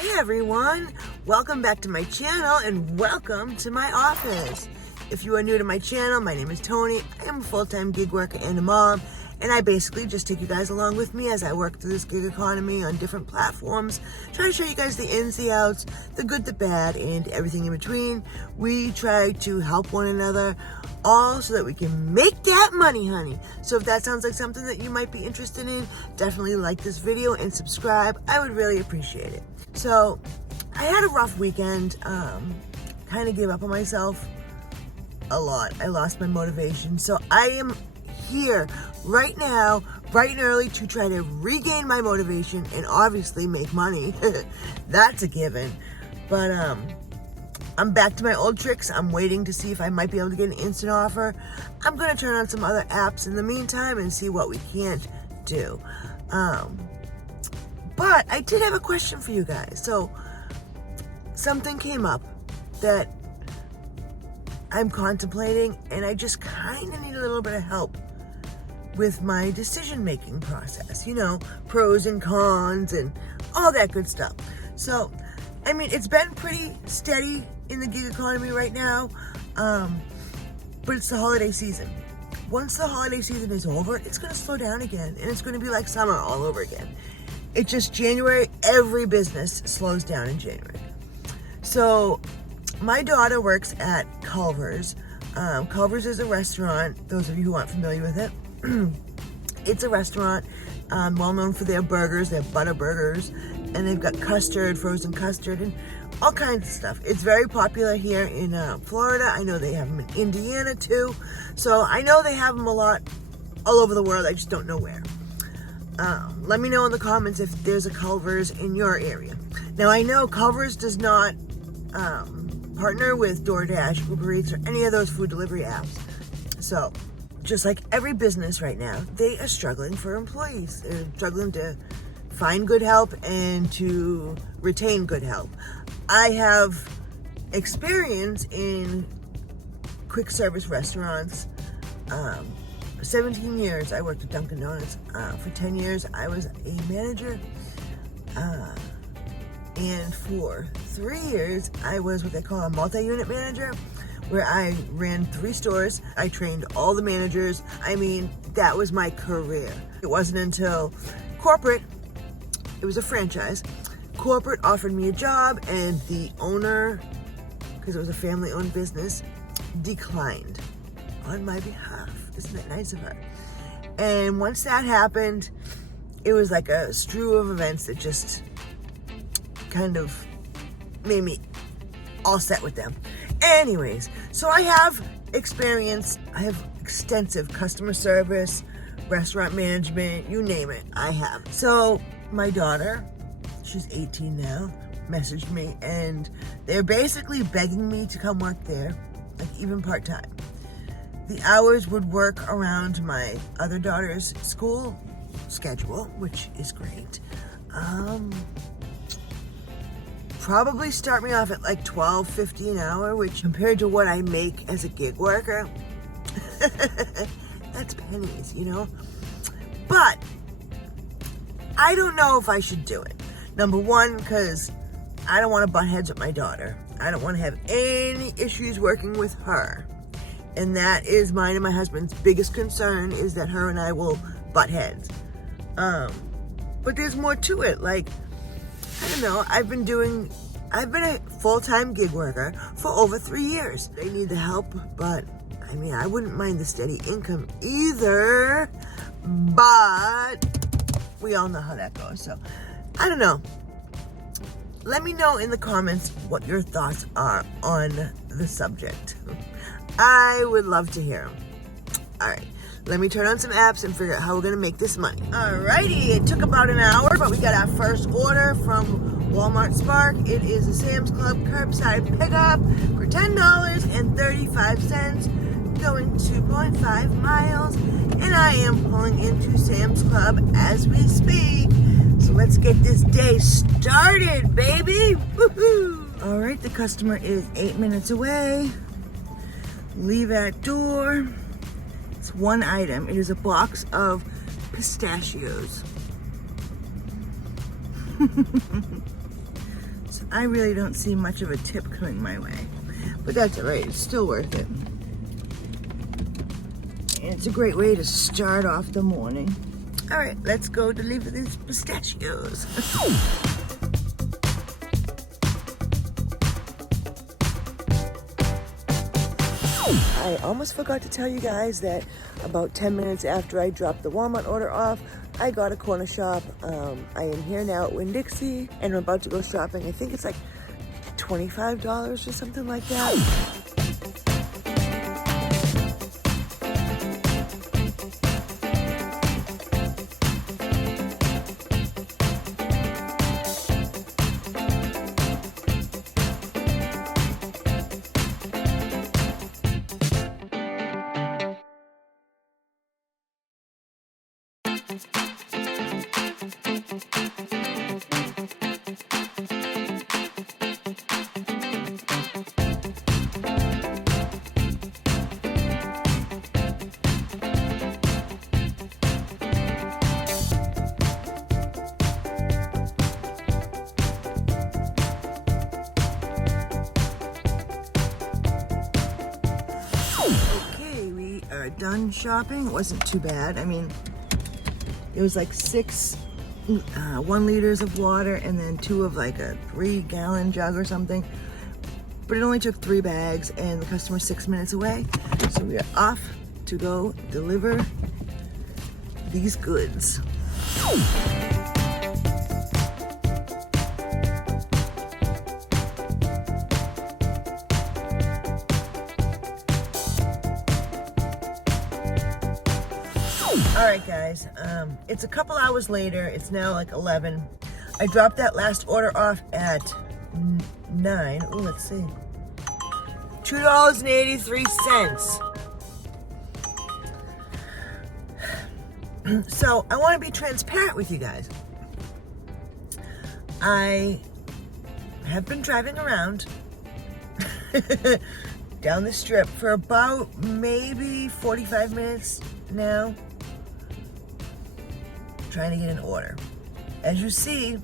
Hey everyone, welcome back to my channel and welcome to my office. If you are new to my channel, my name is Toni. I am a full-time gig worker and a mom, and I basically just take you guys along with me as I work through this gig economy on different platforms, try to show you guys the ins, the outs, the good, the bad, and everything in between. We try to help one another, all so that we can make that money, honey. So if that sounds like something that you might be interested in, definitely like this video and subscribe. I would really appreciate it. So I had a rough weekend, kind of gave up on myself a lot. I lost my motivation. So I am here right now, bright and early, to try to regain my motivation and obviously make money. That's a given. But I'm back to my old tricks. I'm waiting to see if I might be able to get an instant offer. I'm going to turn on some other apps in the meantime and see what we can't do. But I did have a question for you guys. So something came up that I'm contemplating, and I just kind of need a little bit of help with my decision-making process. You know, pros and cons and all that good stuff. So, I mean, it's been pretty steady in the gig economy right now, but it's the holiday season. Once the holiday season is over, it's going to slow down again, and it's going to be like summer all over again. It's just January, every business slows down in January. So my daughter works at Culver's. Culver's is a restaurant, those of you who aren't familiar with it. It's a restaurant well known for their burgers, their butter burgers, and they've got custard, frozen custard, and all kinds of stuff. It's very popular here in Florida. I know they have them in Indiana too. So I know they have them a lot all over the world. I just don't know where. Let me know in the comments if there's a Culver's in your area. Now I know Culver's does not partner with DoorDash, Uber Eats, or any of those food delivery apps. So just like every business right now, they are struggling for employees. They're struggling to find good help and to retain good help. I have experience in quick service restaurants. 17 years I worked at Dunkin' Donuts. For 10 years I was a manager. And for 3 years I was what they call a multi-unit manager, where I ran 3 stores. I trained all the managers. I mean, that was my career. It wasn't until corporate, it was a franchise, corporate offered me a job, and the owner, because it was a family-owned business, declined on my behalf. Isn't that nice of her? And once that happened, it was like a strew of events that just kind of made me all set with them. Anyways, so I have experience. I have extensive customer service, restaurant management, you name it, I have. So my daughter, she's 18 now, messaged me, and they're basically begging me to come work there, like even part-time. The hours would work around my other daughter's school schedule, which is great. Probably start me off at like $12.50 an hour, which compared to what I make as a gig worker, that's pennies, you know? But I don't know if I should do it. Number one, because I don't want to butt heads with my daughter. I don't want to have any issues working with her. And that is mine and my husband's biggest concern, is that her and I will butt heads. But there's more to it. Like, I don't know, I've been a full-time gig worker for over 3 years. They need the help, but I mean, I wouldn't mind the steady income either, but we all know how that goes. So I don't know. Let me know in the comments what your thoughts are on the subject. I would love to hear them. All right, let me turn on some apps and figure out how we're gonna make this money. Alrighty, it took about an hour, but we got our first order from Walmart Spark. It is a Sam's Club curbside pickup for $10.35, going 2.5 miles, and I am pulling into Sam's Club as we speak. So let's get this day started, baby. Woohoo! All right, the customer is 8 minutes away. Leave at door. It's one item. It is a box of pistachios. I really don't see much of a tip coming my way. But that's all right, it's still worth it. And it's a great way to start off the morning. All right, let's go deliver these pistachios. I almost forgot to tell you guys that about 10 minutes after I dropped the Walmart order off, I got a Cornershop. I am here now at Winn-Dixie and I'm about to go shopping. I think it's like $25 or something like that. Done shopping. It wasn't too bad. I mean, it was like 6 1 liters of water and then 2 of like a 3-gallon jug or something. But it only took 3 bags and the customer's 6 minutes away. So we are off to go deliver these goods. All right, guys, it's a couple hours later. It's now like 11. I dropped that last order off at 9. Oh, let's see. $2.83. So I want to be transparent with you guys. I have been driving around down the strip for about maybe 45 minutes now, trying to get an order. As you see,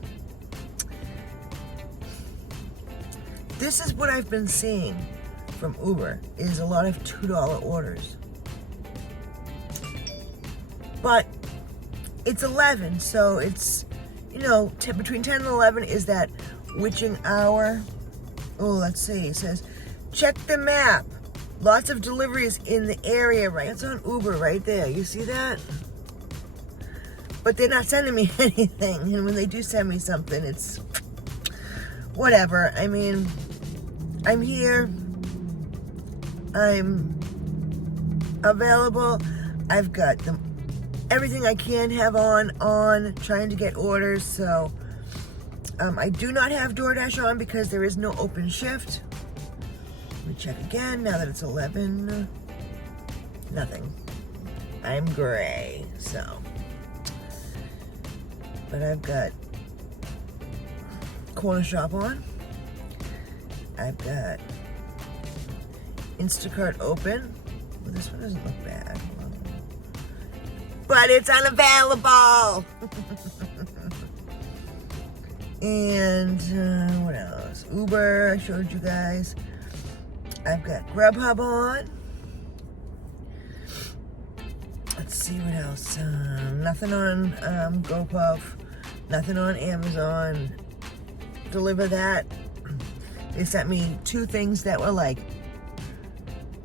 this is what I've been seeing from Uber, is a lot of $2 orders. But it's 11, so it's, you know, between 10 and 11 is that witching hour. Oh, let's see, it says, check the map. Lots of deliveries in the area, right? It's on Uber right there, you see that? But they're not sending me anything. And when they do send me something, it's whatever. I mean, I'm here. I'm available. I've got everything I can have on trying to get orders. So I do not have DoorDash on because there is no open shift. Let me check again now that it's 11. Nothing. I'm gray, so. But I've got Cornershop on. I've got Instacart open. Well, this one doesn't look bad. But it's unavailable! And what else? Uber, I showed you guys. I've got Grubhub on. Let's see what else. Nothing on GoPuff. Nothing on Amazon. Deliver that. They sent me 2 things that were like,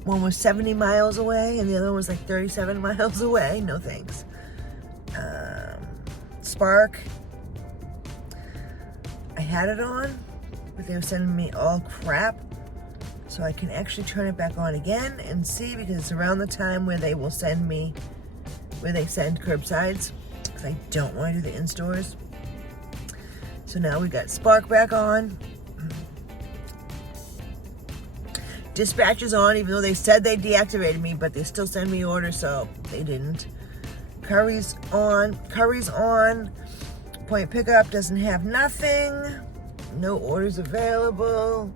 one was 70 miles away and the other one was like 37 miles away. No thanks. Spark. I had it on, but they were sending me all crap. So I can actually turn it back on again and see, because it's around the time where they will send me, where they send curbsides, because I don't want to do the in-stores. So now we got Spark back on. Dispatch is on, even though they said they deactivated me, but they still send me orders, so they didn't. Curry's on. Point pickup doesn't have nothing. No orders available.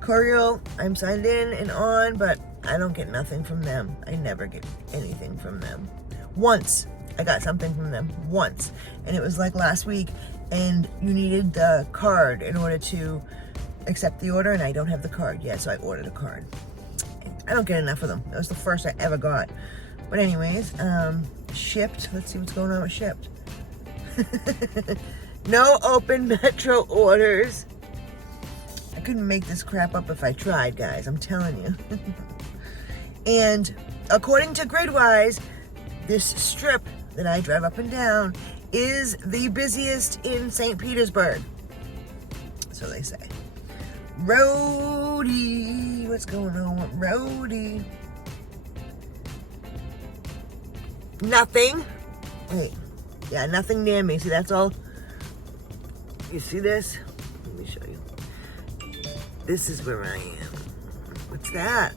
Courial, I'm signed in and on, but I don't get nothing from them. I never get anything from them. Once I got something from them once, and it was like last week, and you needed the card in order to accept the order, and I don't have the card yet, so I ordered a card. I don't get enough of them. That was the first I ever got. But anyways, shipped. Let's see what's going on with shipped. No open Metro orders. I couldn't make this crap up if I tried, guys. I'm telling you. And according to Gridwise, this strip that I drive up and down is the busiest in St. Petersburg. So they say. Roadie. What's going on with Roadie? Nothing. Wait. Yeah, nothing near me. See, that's all. You see this? Let me show you. This is where I am. What's that?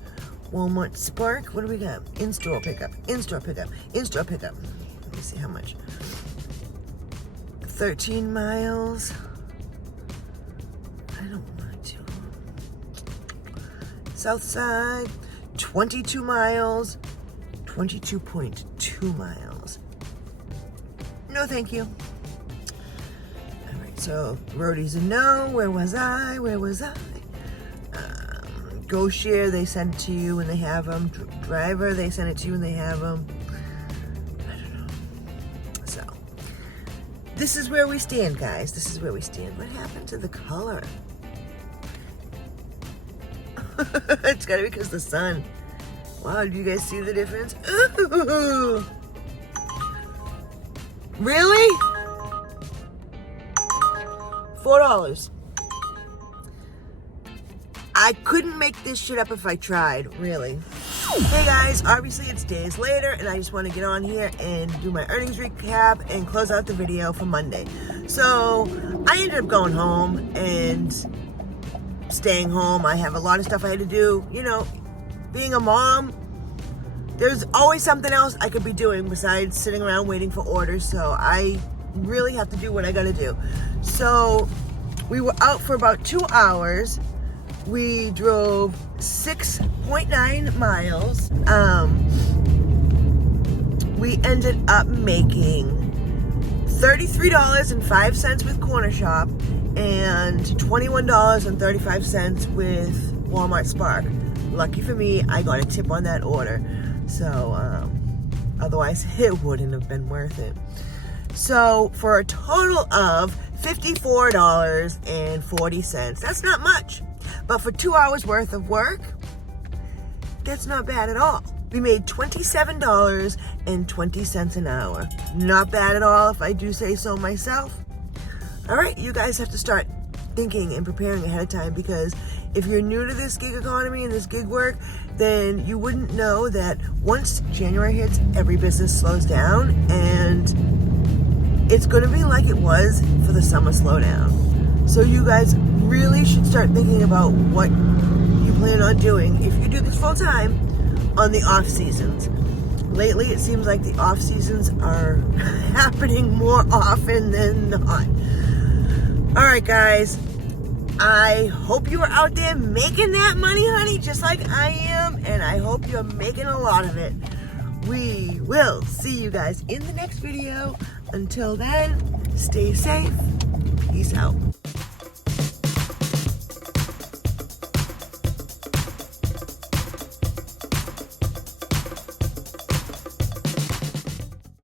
Walmart Spark. What do we got? In-store pickup. In-store pickup. In-store pickup. Let me see how much. 13 miles. I don't want to. South Side. 22 miles. 22.2 miles. No, thank you. All right, so Roadie's a no. Where was I? Where was I? Go Share, they send it to you when they have them. Driver, they send it to you when they have them. I don't know. So, this is where we stand, guys. This is where we stand. What happened to the color? It's gotta be because of the sun. Wow, do you guys see the difference? Ooh. Really? $4. I couldn't make this shit up if I tried, really. Hey guys, obviously it's days later and I just want to get on here and do my earnings recap and close out the video for Monday. So I ended up going home and staying home. I have a lot of stuff I had to do. You know, being a mom, there's always something else I could be doing besides sitting around waiting for orders. So I really have to do what I gotta do. So we were out for about 2 hours. We drove 6.9 miles. We ended up making $33.05 with Cornershop and $21.35 with Walmart Spark. Lucky for me, I got a tip on that order. So, otherwise it wouldn't have been worth it. So, for a total of $54.40. That's not much. But for 2 hours worth of work, that's not bad at all. We made $27.20 an hour. Not bad at all, if I do say so myself. All right, you guys have to start thinking and preparing ahead of time, because if you're new to this gig economy and this gig work, then you wouldn't know that once January hits, every business slows down, and it's going to be like it was for the summer slowdown. So you guys really should start thinking about what you plan on doing if you do this full time on the off seasons. Lately, it seems like the off seasons are happening more often than not. All right, guys. I hope you are out there making that money, honey, just like I am, and I hope you're making a lot of it. We will see you guys in the next video. Until then, stay safe. Peace out.